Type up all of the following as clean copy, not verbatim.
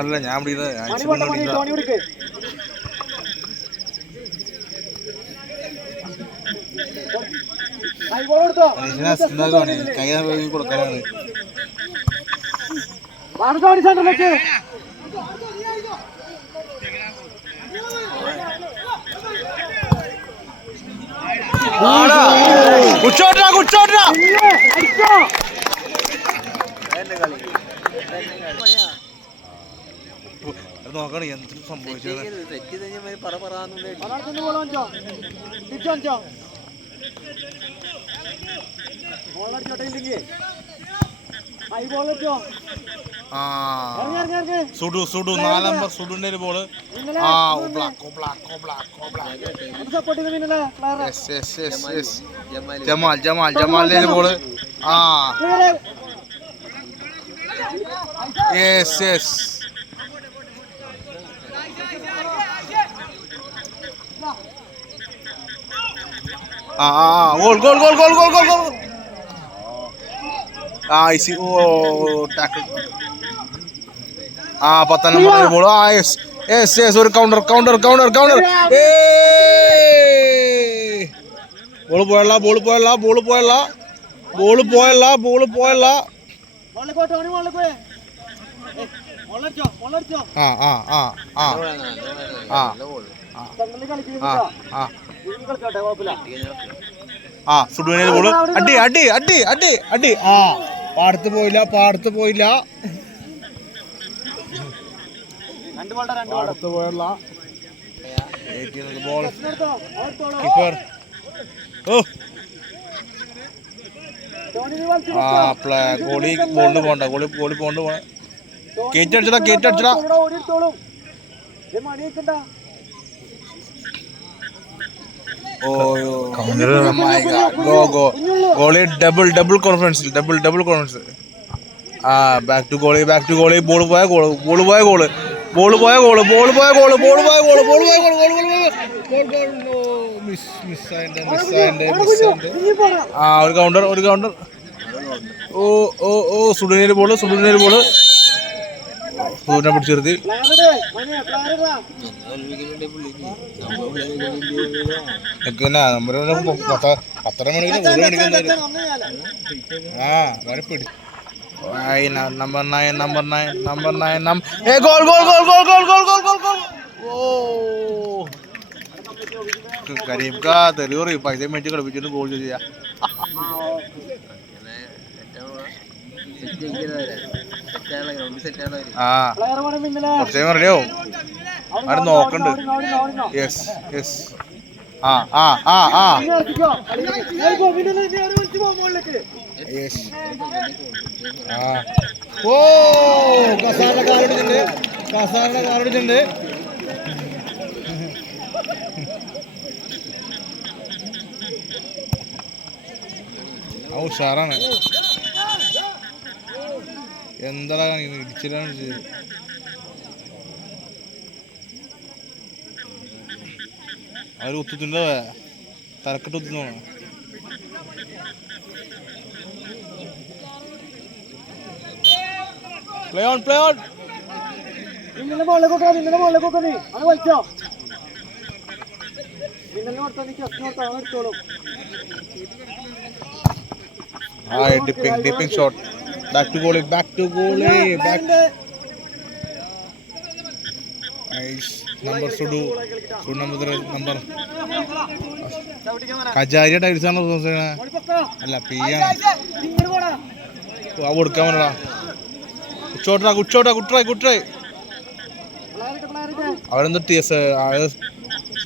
അല്ല ഞാൻ കൈ കൊടുക്കാനാണ്. നോക്കണേ എന്തിനും സംഭവിച്ചത്. സുഡു സുഡു 4 നമ്പർ സുഡുന്റെ ഒരു ബോള്. ജമാൽ ജമാൽ ജമാലിന്റെ ഒരു ball. Yes yes goal goal goal goal goal goal goal. ഐസി ഓ tackle. 10 number ball. Yes yes yes ഒരു counter counter counter counter. Ball പോയല്ല ബോൾ പോയല്ല ബോൾ പോയല്ല ബോൾ പോയല്ല ബോൾ പോയല്ല. സുഡുവിനെ ബോള്. അടി അടി അടി അടി അടി. പാടത്ത് പോയില്ല പാടത്ത് പോയില്ല പാടത്ത് പോയല്ല. Ball keeper. ഗോളി ബോളിന് പോണ്ട ഗോളി ഗോളി പോണ്ട് പോണ. കേറ്റടിച്ചടാ കേറ്റടിച്ചടാ. Goalie double double confidence double double confidence. Back to goalie back to goalie. Ball പോയ ഗോള് ബോൾ പോയ ഗോള് ബോൾ പോയ ഗോള് ബോൾ പോയ ഗോള് ബോൾ പോയ ഗോള് ബോൾ പോയ ഗോള് ഗോൾ ഗോൾ ഒരു കൗണ്ടർ ഒരു കൗണ്ടർ. ഓ ഓ ഓ സുഡുനേര് ബോള് സുഡുനേര് ബോള്. സുഡുനെ പിടിച്ചിരുത്തി. നമ്മള് 10 മണിക്ക് 1 മണിക്ക് വരെ പിടിച്ചു. Number 9 number 9 number 9 goal goal goal goal goal goal goal goal goal. ഓ കരീം കാ തെറിയോറി പൈസ മേടിച്ച് കളിപ്പിച്ചിട്ട് ഗോൾ ചെയ്യാ. റെഡിയാവും അവിടെ നോക്കണ്ട്. Yes yes yes. ഓ കസാറിന്റെ കാറടിച്ചിട്ടുണ്ട് കസാറിന്റെ കാറടിച്ചിട്ടുണ്ട്. ഉഷാറാണ്. എന്താ ഇടിച്ചിട്ടാണ് ചെയ്തത്. അവര് ഒത്തുത്തുണ്ടോ തലക്കെട്ട് ഒത്തുന്നോ. Play on play on. നിങ്ങളുടെ ബോളിലേക്ക് നോക്കാം നിങ്ങളുടെ ബോളിലേക്ക് നോക്കാം. നീ അത് വലിച്ചോ നിങ്ങളുടെ ഓർത്താ നീ ഓർത്താ എടുത്തോളും. Dipping dipping shot. Back to goalie back to goalie back. Number സുഡു സുഡു നമ്പർ നമ്പർ കജാരിയ ടൈൽസാണ് അല്ല പി ആണ്. കൊടുക്കാൻ പറ്റടാ. കുച്ചോട്ടാ കുച്ചോട്ടാ കുട്രായി കുട്രായി. അവരെന്ത്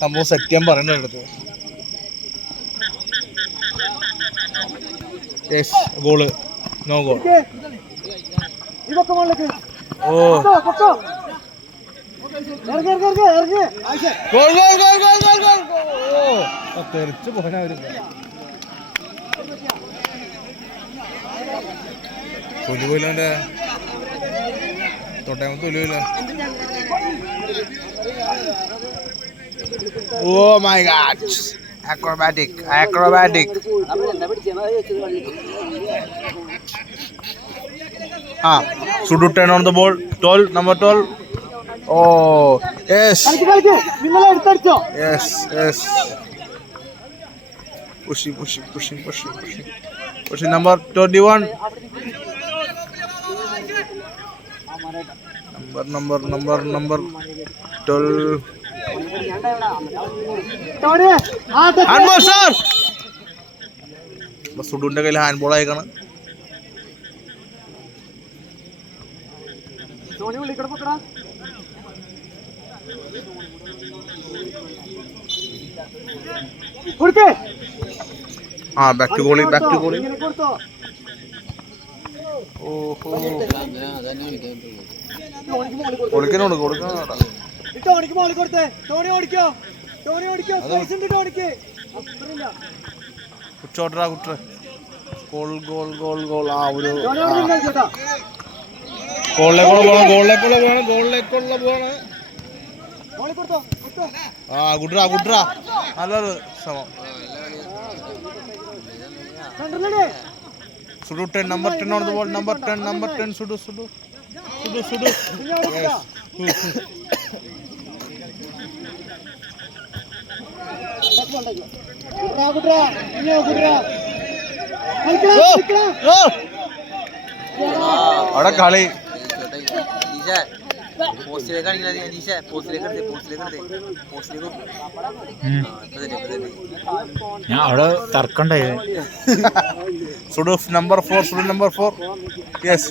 സംഭവം സെറ്റ് ചെയ്യാൻ പറയണ്ട അടുത്ത്. Yes goal no goal. ഓ തെറിച്ച് പോകാനവര് തൊലി പോയില്ല തൊട്ടേ തൊലി പോയില്ല. Oh my god. Acrobatic. Sudu 10 on the ball. 12, number 12. Oh, yes. Yes. Pushing. Pushing number 21. Number 12. Handball, sir. സുഡുവിന്റെ കയ്യിൽ ഹാൻഡ് ബോൾ ആയിക്കാണ്. Back to goalie. ഓഹോ, കൊടുക്കണോട് കുറ്റോട്ടറാ ഗോൾ. ആ ഒരു ഗോളിലേക്കുള്ള പോണ്. ഗുഡ്രാ നല്ലൊരു ശ്രമം. സുഡു 10, number 10 on the ball. Number 10 സുഡു. Yes. അവിടെ കളി ഞാൻ അവിടെ തർക്കണ്ടായി. സുഡു number 4. Yes.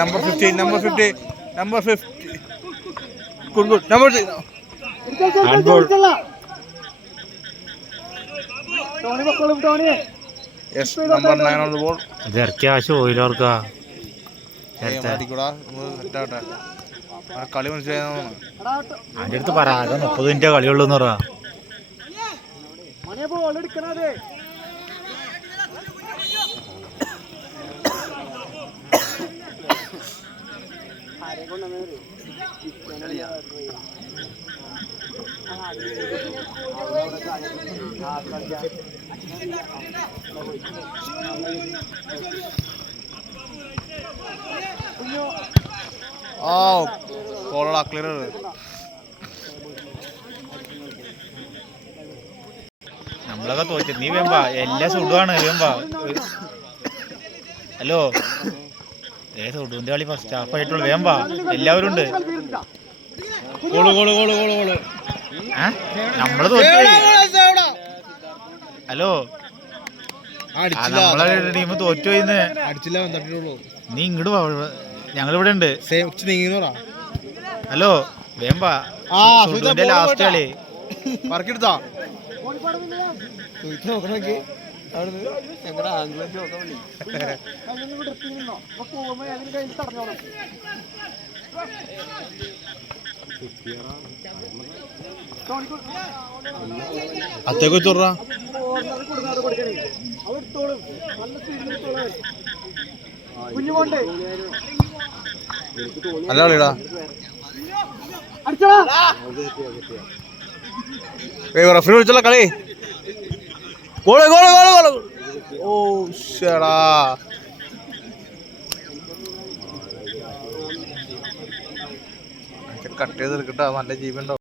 Number 50. Good. Number 3. Handball. Yes, number 9 on the ball. ഇത് ഇറക്കിയ ആവശ്യം ഓയിലോർക്കാ കളി മനസ്സിലായി. അതിന്റെ അടുത്ത് പറ, ആകെ 30 മിനിറ്റ് കളിയുള്ളൂ എന്ന് പറ. കോളടാ ക്ലിയർ. നമ്മളൊക്കെ തോറ്റു. നീ വേമ്പാ, എല്ലാ സുഡുവാണ് വേമ്പാ. ഹലോ, സുഡുവിന്റെ കളി ഫസ്റ്റ് ഹാഫ് ആയിട്ടുള്ളൂ. വേമ്പാ, എല്ലാവരും ഉണ്ട്. നമ്മള് തോറ്റു. ഹലോ, നമ്മളെ ടീം തോറ്റുപോയിന്ന്. നീ ഇങ്ങോട്ട് ഞങ്ങളിവിടെ ഉണ്ട്. ഹലോ വേമ്പാ, സുഡുവിന്റെ ലാസ്റ്റ് കളി പറക്കെടുത്താ. അത്തേക്ക് വെച്ചോറാ. നല്ല കളിടാ. റഫറി വിളിച്ചുള്ള കളി. ഗോള്. ഓ ശടാ, കട്ട് ചെയ്ത് എടുക്കട്ടോ. നല്ല ജീവൻ ഉണ്ടാവും.